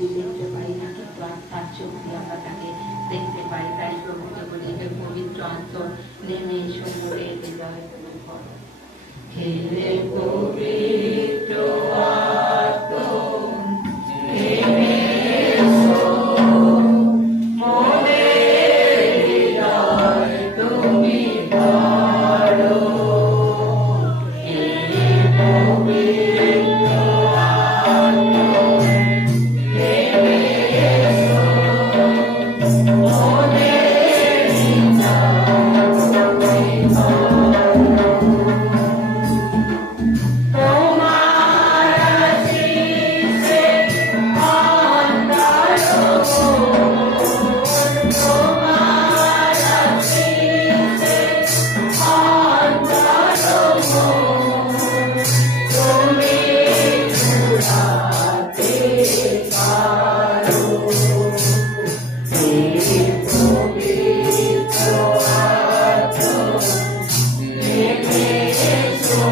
দেখতে পাই না, কিন্তু তার চোখ দিয়ে আমরা তাকে দেখতে পাই। তাই প্রভুকে বলি, হে পবিত্র আন্তর, নেমে এসো মোদের হৃদয় তুমি করো। হে পবিত্র আন্তর, নেমে এসো মোদের হৃদয় তুমি করো। হে পবিত্র আন্তর, নেমে এসো মোদের হৃদয় তুমি করো। তোমার আশীষে অন্তর মোর, তোমার আশীষে অন্তর মোর, তুমি জুড়াতে পারো। হে পবিত্র আন্তর, নেমে এসো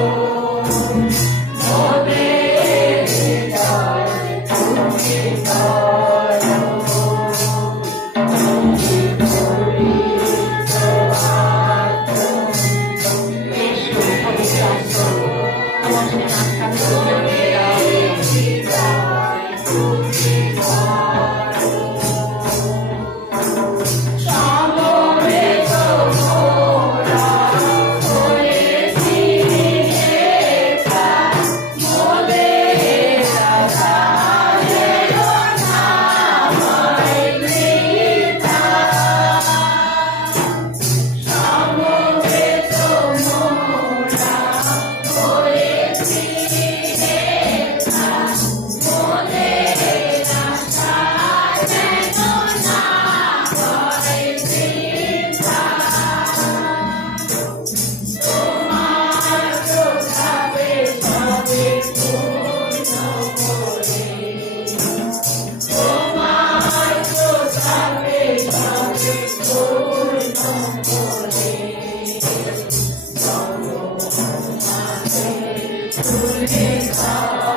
মোদের হৃদয় তুমি করো। হে পবিত্র আন্তর, এসো পবিত্র আন্তর, আমাদের আত্মার হৃদয় তুমি করো। সমবেত মোরা হয়েছি একা, মোদের আশায় না হয় বৃথা। সমবেত মোরা হয়েছি একা, মোদের আশায় না হয় বৃথা। তোমার প্রভাবে সবে পূর্ণ করে, তোমার প্রভাবে সবে পূর্ণ করে, আমাদের তুলে ধরো।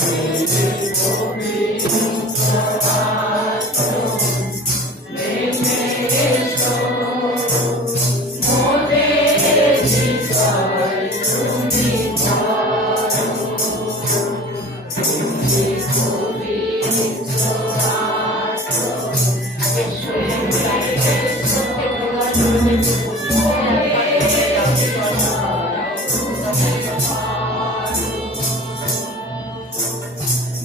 হে পবিত্র আন্তর, নেমে এসো মোদের হৃদয় তুমি করো। হে পবিত্র আন্তর, এসো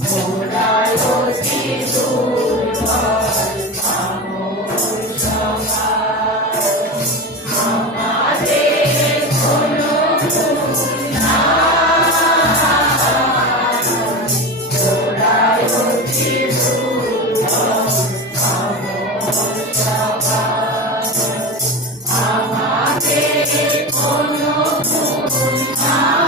মোরা অতি দুর্বল, আমর সবার, আমাদের কোনো গুণ নাই। মোরা অতি দুর্বল, আমর সবার, আমাদের কোনো গুণ নাই।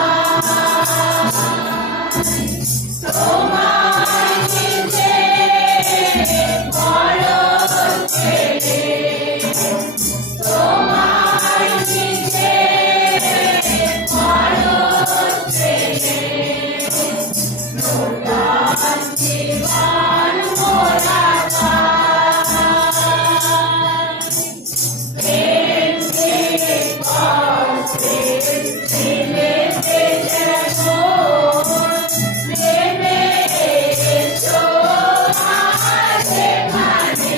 তোমায় নিজে বড় ছেড়ে, তোমায় নিজে বড় ছেড়ে, নূতন জীবন মোরা পাই। প্রেম দিবসে দিলেতে যেমন, নেমে এসো যেখানে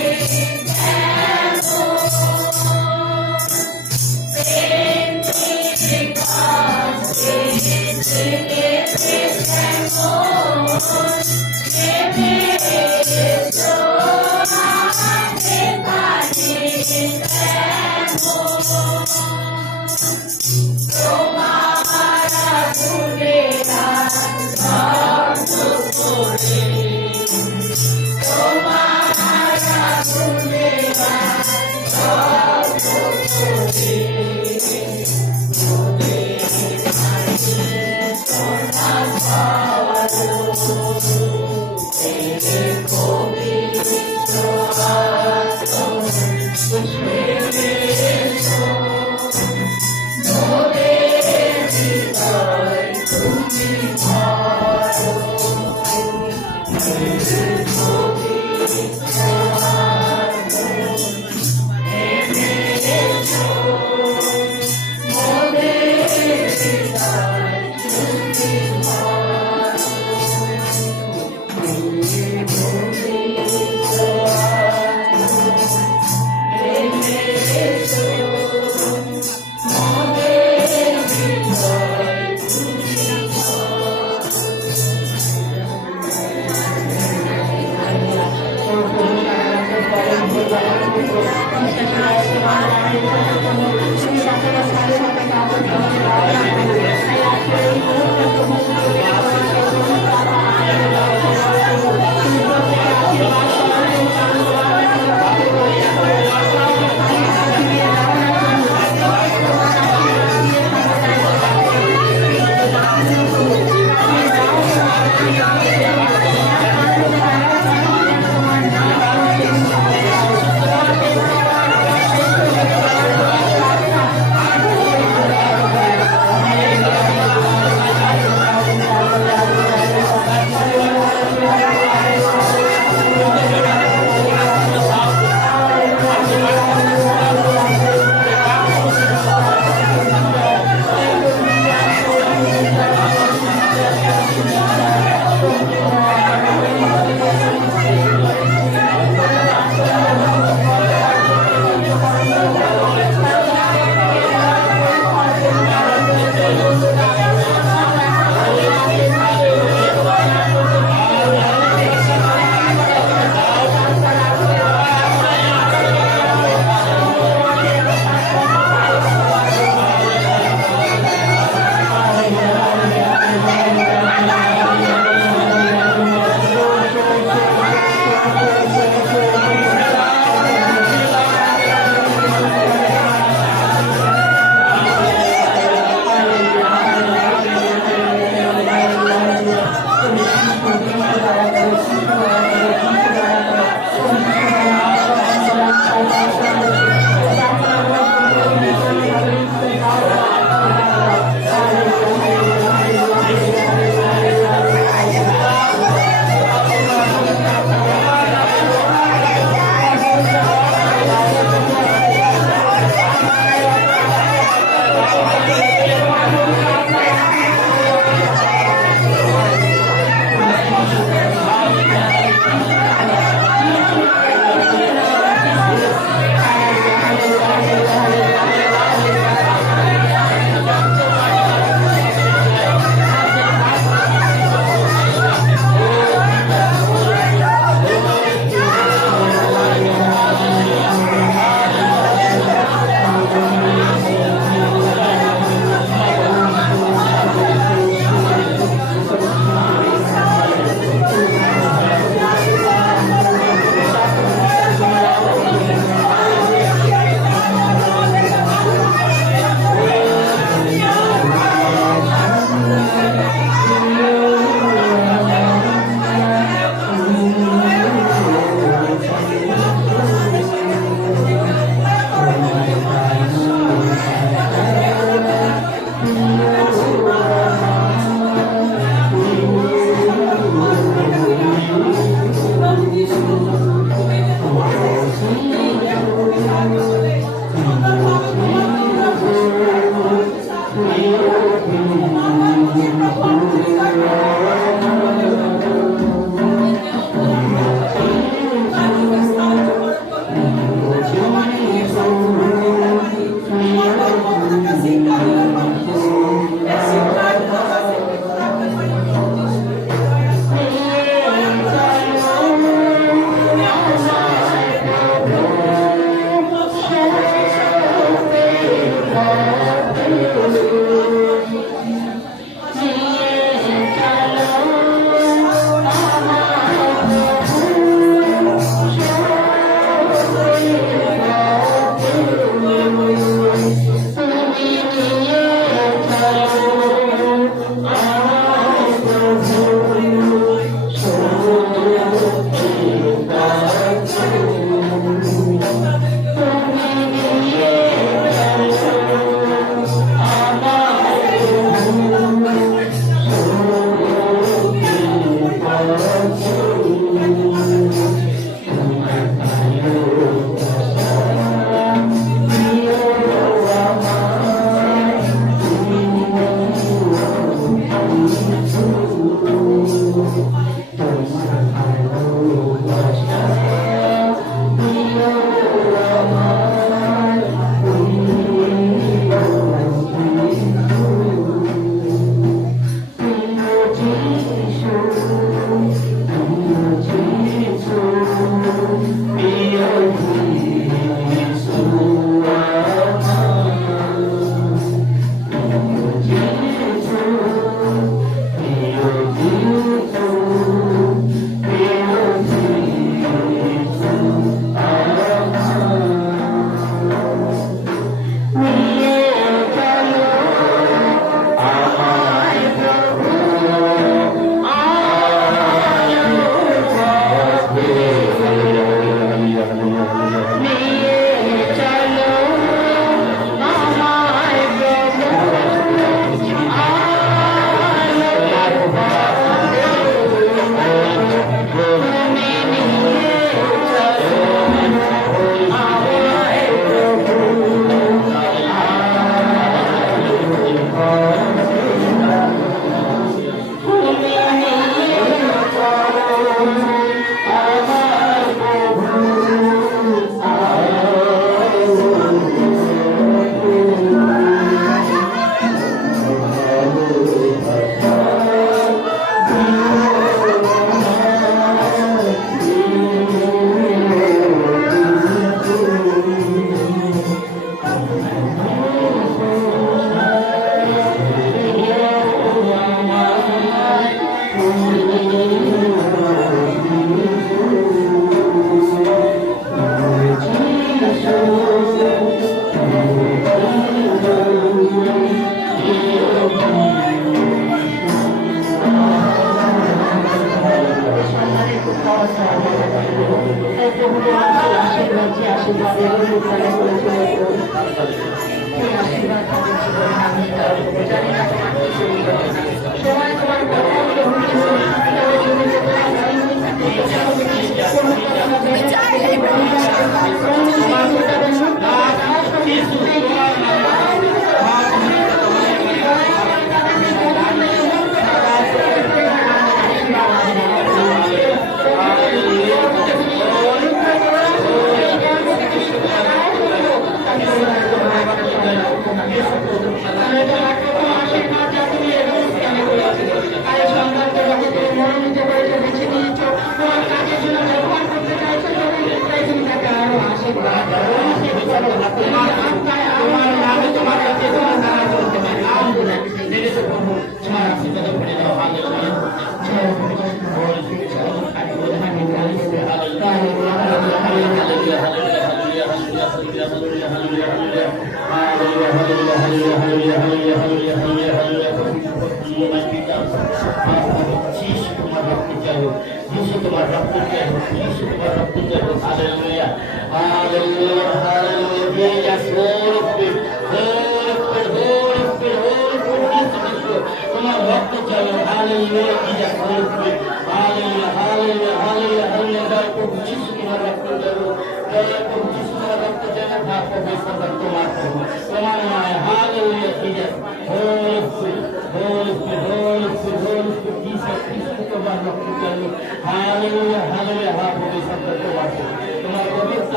তেমন। প্রেম দিবসে দিলেতে যেমন, নেমে এসো যেখানে তেমন। তোমার আগুনে রাত করে, তোমার আগুনে রাত করে, মোদের মাঝে সোনা পাওয়ালো। হে পবিত্র আন্তর, নেমে এসো মোদের হৃদয় তুমি করো। Thank you.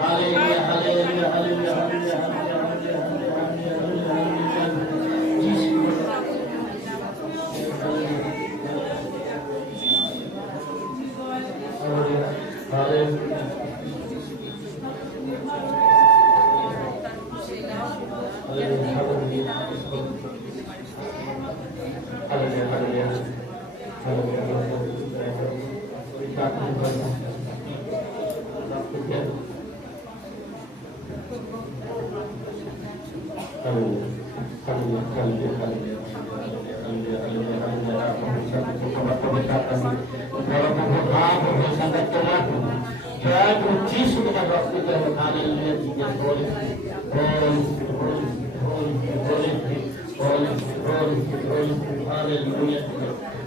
Hallelujah, hallelujah, hallelujah, hallelujah, hallelujah. যেন দিন প্রতিদিন আমাদের দিন দিতে পারে।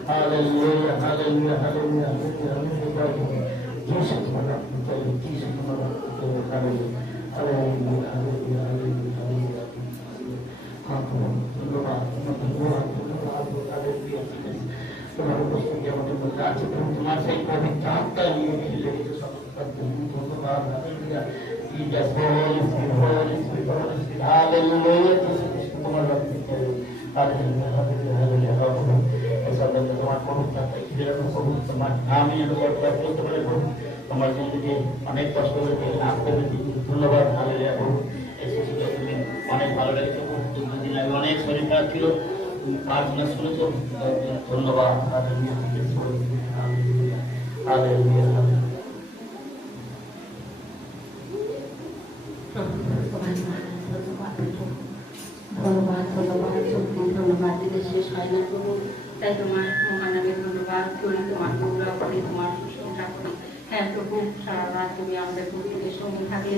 Hallelujah, hallelujah, hallelujah, hallelujah. Jesus, Jesus, hallelujah, hallelujah, hallelujah, hallelujah. তোমার উপস্থিতি আমাদের মধ্যে আছে এবং তোমার সেই পবিত্র আত্মা নিয়ে খেলে ধন্যবাদ। তোমার তোমার পবিত্র তোমার আমি বলতে পারে তোমার জিন্দগি অনেক কষ্ট করেছে লাভ করেছি। ধন্যবাদ। হালেলুয়া প্রভু এসেছিল তুমি অনেক ভালো লেগেছে। দুদিন আগে অনেক শরীর খারাপ ছিল, তুমি প্রার্থনা শুনেছো। ধন্যবাদ। Hallelujah hallelujah hallelujah. ধন্যবাদ ধন্যবাদ সত্যি ধন্যবাদ দিতে শেষ হয় না প্রভু। তাই তোমার মহানামে ধন্যবাদ করি, তোমার গৌরব করি, তোমার প্রশংসা করি। হ্যাঁ প্রভু, সারা রাত তুমি আমাদের প্রত্যেকের সঙ্গে থাকলে,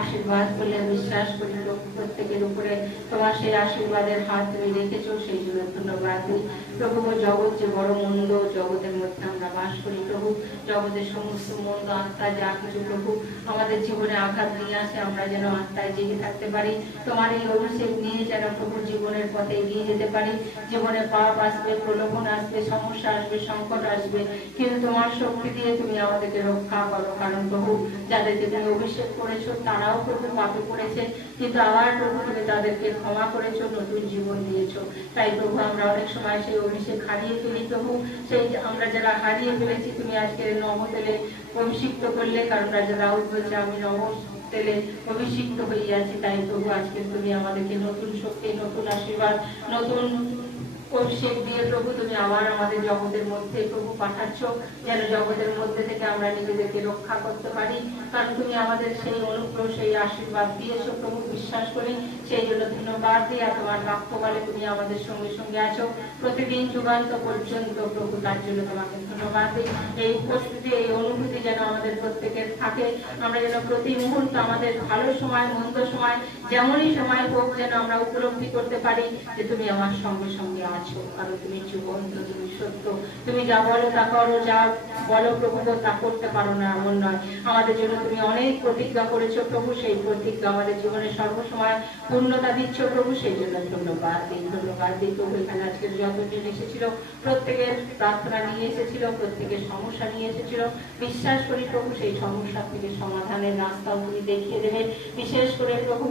আশীর্বাদ করলে, বিশ্বাস করি প্রত্যেকের উপরে তোমার সেই আশীর্বাদের হাত তুমি রেখেছো, সেই জন্য ধন্যবাদ দিই প্রভু। জগৎ যে বড় মন্দ, জগতের মধ্যে আমরা বাস করি প্রভু। জগতের সমস্ত মন্দ আত্মা যা কিছু প্রভু আমাদের জীবনে আঘাত নিয়ে আসে, আমরা যেন আত্মায় জেগে থাকতে পারি। তোমার এই অভিষেক নিয়ে যেন প্রভু জীবনের পথে এগিয়ে যেতে পারি। জীবনে পাপ আসবে, প্রলোভন আসবে, সমস্যা আসবে, সংকট আসবে, কিন্তু তোমার শক্তি দিয়ে তুমি আমাদেরকে রক্ষা করো। কারণ প্রভু যাদেরকে তুমি অভিষেক করেছো তারাও প্রভু পাপে করেছে, কিন্তু আবার প্রভু তুমি তাদেরকে ক্ষমা করেছো, নতুন জীবন দিয়েছো। তাই প্রভু আমরা অনেক সময় সেই অভিষেক হারিয়ে ফেলি প্রভু। সেই আমরা যারা হারিয়ে ফেলেছি তুমি আজকে নবতেলে অভিষিক্ত করলে, কারণ রাজা দাউদ বলছে আমি তেলে অভিষিক্ত হইয়াছি। তাই প্রভু আজকে তুমি আমাদেরকে নতুন শক্তি, নতুন আশীর্বাদ, নতুন অভিষেক দিয়ে প্রভু তুমি আবার আমাদের জগতের মধ্যে প্রভু পাঠাচ্ছ, যেন জগতের মধ্যে থেকে আমরা নিজেদেরকে রক্ষা করতে পারি। কারণ তুমি আমাদের সেই অনুগ্রহ, সেই আশীর্বাদ দিয়েছো প্রভু, বিশ্বাস করি। সেই জন্য ধন্যবাদ দিই। আর তোমার বাক্য বলে তুমি আমাদের সঙ্গে সঙ্গে আছো প্রতিদিন যুগান্ত পর্যন্ত প্রভু, তার জন্য তোমাকে ধন্যবাদ দিই। এই উপস্থিতি, এই অনুভূতি যেন আমাদের প্রত্যেকের থাকে। আমরা যেন প্রতি মুহূর্ত আমাদের ভালো সময়, মন্দ সময়, যেমনই সময় হোক, যেন আমরা উপলব্ধি করতে পারি যে তুমি আমার সঙ্গে সঙ্গে আছো। কারণ তুমি জীবন্ত, তুমি সত্য, তুমি যা বলো তা করো, যা বলো প্রভু তা করতে পারো না এমন নয়। আমাদের জন্য তুমি অনেক প্রতিজ্ঞা করেছো প্রভু, সেই প্রতিজ্ঞা আমাদের জীবনে সর্বসময় পূর্ণতা দিচ্ছ প্রভু, সেই জন্য ধন্যবাদ দিই। ধন্যবাদ দিই প্রভু। এখানে আজকের যতজন এসেছিল প্রত্যেকের প্রার্থনা নিয়ে এসেছিল, প্রত্যেকের সমস্যা নিয়ে এসেছিল। বিশ্বাস করি প্রভু সেই সমস্যা থেকে সমাধানের রাস্তাও তুমি দেখিয়ে দেবে। বিশেষ করে প্রভু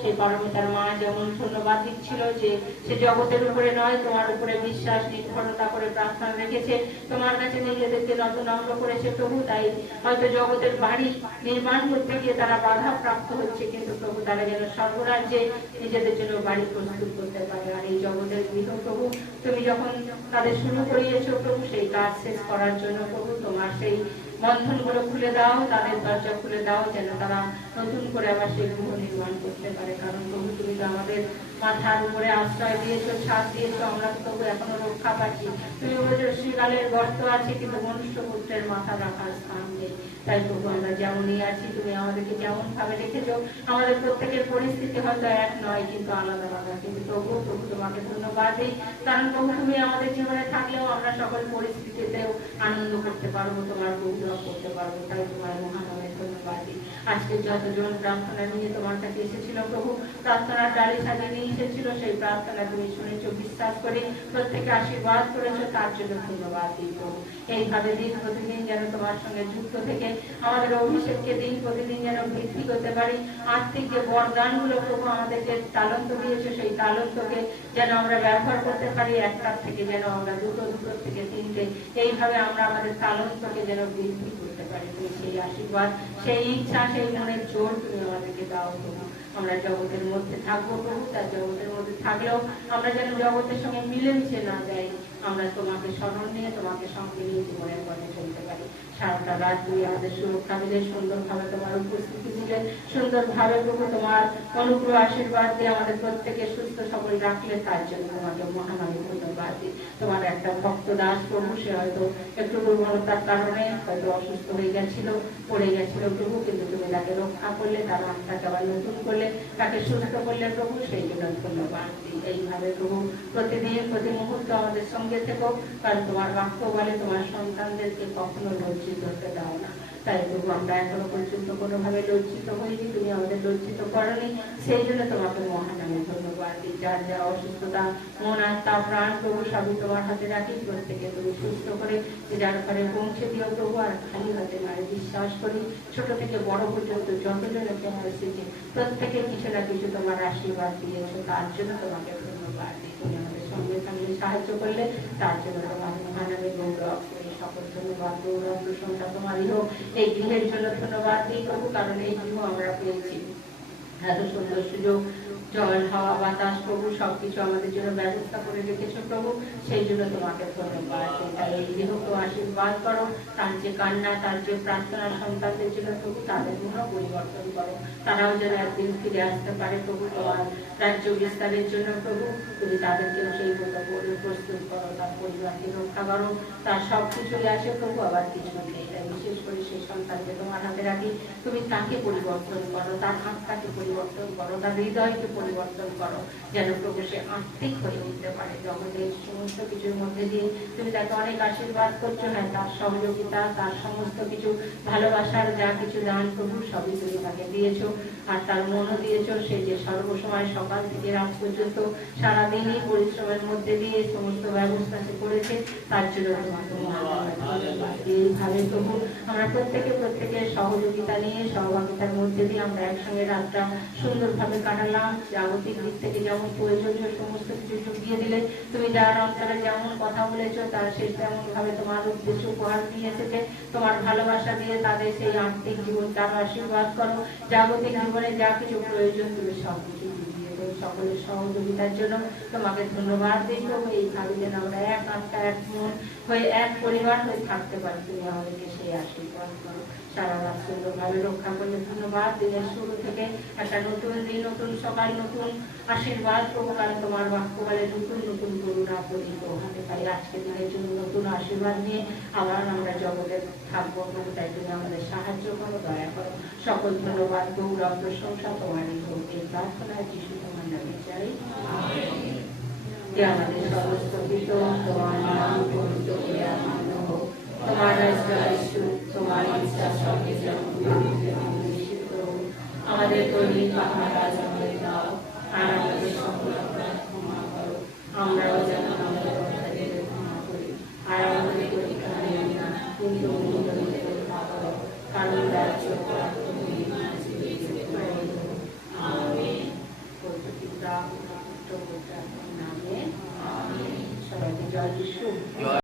সেই পারমিতার মা যেমন ধন্যবাদ দিচ্ছিল যে সে জগতের উপরে নয়, তোমার উপরে বিশ্বাস নির্ভরতা করে প্রার্থনা রেখেছে, তোমার কাছে নিজেদেরকে নতনম্র করেছে প্রভু। তাই হয়তো জগতের বাড়ি নির্মাণ করতে গিয়ে তারা বাধা প্রাপ্ত হচ্ছে, কিন্তু প্রভু তারা যেন সর্বরাজ্যে নিজেদের জন্য বাড়ি প্রস্তুত করতে পারে। আর এই জগতের গৃহ প্রভু তুমি যখন তাদের শুরু করিয়েছো প্রভু, সেই কাজ শেষ করার জন্য প্রভু তোমার সেই বন্ধনগুলো খুলে দাও, তাদের দরজা খুলে দাও, যেন তারা নতুন করে আবার সেই গৃহ নির্মাণ করতে পারে। কারণ প্রভু তুমি তো আমাদের মাথার উপরে আশ্রয় দিয়েছো, ছাদ দিয়েছো, আমরা তো তবু এখনো রক্ষা পাচ্ছি। তুমি বলেছো শ্রীকালের গর্ত আছে, কিন্তু মনুষ্য পুত্রের মাথা রাখার স্থান নেই। তাই প্রভু আমরা যেমনই আছি, তুমি আমাদেরকে যেমন ভাবে রেখেছো, আমাদের প্রত্যেকের পরিস্থিতি হয়তো এক নয়, কিন্তু আলাদা আলাদা, কিন্তু প্রভু তোমাকে ধন্যবাদ দিই। কারণ প্রভু তুমি আমাদের জীবনে থাকলেও আমরা সকল পরিস্থিতিতেও আনন্দ করতে পারবো, তোমার গৌরব করতে পারবো। তাই তোমার মহানামে ধন্যবাদ দিই। আজকে যতজন প্রার্থনা নিয়ে তোমার কাছে এসেছিল প্রভু, প্রার্থনার ডালি সাজিয়ে নিয়ে এসেছিল, সেই প্রার্থনা তুমি শুনেছো, বিশ্বাস করি প্রত্যেকে আশীর্বাদ করেছো, তার জন্য ধন্যবাদ দিই প্রভু। এইভাবে দিন প্রতিদিন যেন তোমার সঙ্গে যুক্ত থেকে আমাদের অভিষেককে দিন প্রতিদিন যেন বৃদ্ধি করতে পারি। আর্থিক যে বরদানগুলো প্রভু আমাদেরকে তালন্ত দিয়েছো, সেই তালন্তকে যেন আমরা ব্যবহার করতে পারি, একটার থেকে যেন আমরা দুটো, দুটোর থেকে তিনটে, এইভাবে আমরা আমাদের তালন্তকে যেন বৃদ্ধি করতে পারি। তুমি সেই আশীর্বাদ, সেই ইচ্ছা, সেই মনের জোর তুমি আমাদেরকে দাও প্রভু। আমরা জগতের মধ্যে থাকবো প্রভু, তার জগতের মধ্যে থাকলেও আমরা যেন জগতের সঙ্গে মিলেমিশে না যাই, আমরা তোমাকে স্মরণ নিয়ে তোমাকে সঙ্গে নিয়ে জীবনের পথে চলতে পারি। সারাটা রাত তুমি আমাদের সুরক্ষা দিলে, সুন্দরভাবে তোমার উপস্থিতি দিলে, সুন্দরভাবে প্রভু তোমার অনুগ্রহ আশীর্বাদ দিয়ে আমাদের প্রত্যেকে সুস্থ সবল রাখলে, তার জন্য তোমাকে মহান আমি ধন্যবাদ দিই। তোমার একটা ভক্ত দাস প্রভু, সে হয়তো একটু দুর্বলতার কারণে হয়তো অসুস্থ হয়ে গেছিল, পড়ে গেছিল প্রভু, কিন্তু তুমি তাকে রক্ষা করলে, তার আত্মাকে আবার নতুন করলে, তাকে সুস্থ করলে প্রভু, সেই জন্য ধন্যবাদ দিই। এইভাবে প্রভু প্রতিদিন প্রতি মুহূর্ত আমাদের সঙ্গে থেকো, কারণ তোমার বাক্য বলে তোমার সন্তানদেরকে কখনো লজ্জিত হতে দাও না। তাই প্রভু আমরা এখনো পর্যন্ত কোনোভাবে লজ্জিত হইনি, তুমি আমাদের লজ্জিত করনি, সেই জন্য তোমাকে মহান আমি ধন্যবাদ দিই। যার যা অসুস্থতা, মন আত্মা প্রাণ প্রভু সবই তোমার হাতে রাখি, প্রত্যেকে তুমি সুস্থ করে যার ঘরে পৌঁছে দিও প্রভু। আর খালি হাতে মারে বিশ্বাস করি, ছোট থেকে বড় পর্যন্ত যতজনকে এসেছে প্রত্যেকে কিছু না কিছু তোমার আশীর্বাদ দিয়েছো, তার জন্য তোমাকে ধন্যবাদ দিই। তুমি আমাদের সঙ্গে সঙ্গে সাহায্য করলে, তার জন্য তোমাকে মহান আমি গৌরব করি। সকল ধন্যবাদ, গৌরব, প্রশংসা তোমারই হোক। এই গৃহের জন্য ধন্যবাদ দিই প্রভু, কারণ এই গৃহ আমরা পেয়েছি, এত সুন্দর সুযোগ, জল, হাওয়া, বাতাস প্রভু সবকিছু আমাদের জন্য ব্যবস্থা করে রেখেছো প্রভু, সেই জন্য তোমাকে ধন্যবাদ। এই গৃহকে আশীর্বাদ করো, তার যে কান্না, তার যে প্রার্থনা সন্তানদের জন্য প্রভু, তাদের মনে পরিবর্তন করো, তারাও যেন একদিন ফিরে আসতে পারে প্রভু তোমার রাজ্য বিস্তারের জন্য প্রভু। তুমি তাদেরকেও সেই মতো প্রস্তুত করো, তার পরিবারকে রক্ষা করো, তার সবকিছুই আসে প্রভু, আবার কিছু নেই। তাই বিশেষ করে সেই সন্তানকে তোমার হাতে রাখি, তুমি তাকে পরিবর্তন করো, তার আত্মাকে পরিবর্তন করো, তার হৃদয়কে পরিবর্তন করো, যেন প্রভু সে আত্মিক হয়ে উঠতে পারে। জগতের সমস্ত কিছুর মধ্যে দিয়ে তুমি তাকে অনেক আশীর্বাদ করছো, হ্যাঁ, তার সহযোগিতা, তার সমস্ত কিছু ভালোবাসার যা কিছু দান প্রভু সবই তুমি তাকে দিয়েছো, আর তার মনও দিয়েছো। সে যে সর্বসময় সকাল থেকে রাত পর্যন্ত সারাদিনই পরিশ্রমের মধ্যে দিয়ে সমস্ত ব্যবস্থা সে করেছে, তার জন্য তোমাকে এইভাবে প্রভু আমরা প্রত্যেকের সহযোগিতা নিয়ে, সহভাগিতার মধ্যে দিয়ে আমরা একসঙ্গে রাতটা সুন্দরভাবে কাটালাম। জাগতিক দিক থেকে যেমন প্রয়োজনীয় সমস্ত কিছু জুগিয়ে দিলে, তুমি যার অন্তরে যেমন কথা বলেছো, তার সে তেমন ভাবে তোমার উদ্দেশ্য উপহার দিয়ে এসেছে, তোমার ভালোবাসা দিয়ে তাদের সেই আর্থিক জীবন তার আশীর্বাদ করো। জাগতিক জীবনে যা কিছু প্রয়োজন তুমি সবকিছু দিয়ে দেবো। সকলের সহযোগিতার জন্য তোমাকে ধন্যবাদ দিই প্রভু। এইভাবে যেন আমরা এক আত্মা, এক মন হয়ে, এক পরিবার হয়ে থাকতে পারি, তুমি আমাদেরকে সেই আশীর্বাদ করো। সারা রাত সুন্দরভাবে রক্ষা করলে ধন্যবাদ। দিনের শুরু থেকে একটা নতুন দিন, নতুন সকাল, নতুন আশীর্বাদ প্রভু, কারণ তোমার বাক্য বলে নতুন নতুন করুণা করি হাতে পাই। আজকে দিনের জন্য নতুন আশীর্বাদ নিয়ে আবার আমরা জগতে থাকবো প্রভু, তাই তুমি আমাদের সাহায্য করো, দয়া করো। সকল ধন্যবাদ, গৌরব, প্রশংসা তোমারই হোক। এই প্রার্থনায় যিশু তোমার নামে চাই, আমাদের সমস্ত কৃত তোমার নাম পবিত্র করিয়া মান্য হোক। তোমার রাজ্য আসুক, তোমার ইচ্ছা সঙ্গে যেমন নিষিদ্ধ হোক। আমাদের দৈনিক আহার আজ আমাদের দাও, আর আমাদের সকল অপরাধ ক্ষমা করো, আমরাও যেন আমাদের অপরাধীদের ক্ষমা করি। আর আমাদের পরীক্ষা নিও না, কিন্তু উন্নত হতে রক্ষা করো, কারণ রাজ্য নামে সবাইকে জয় যিশু।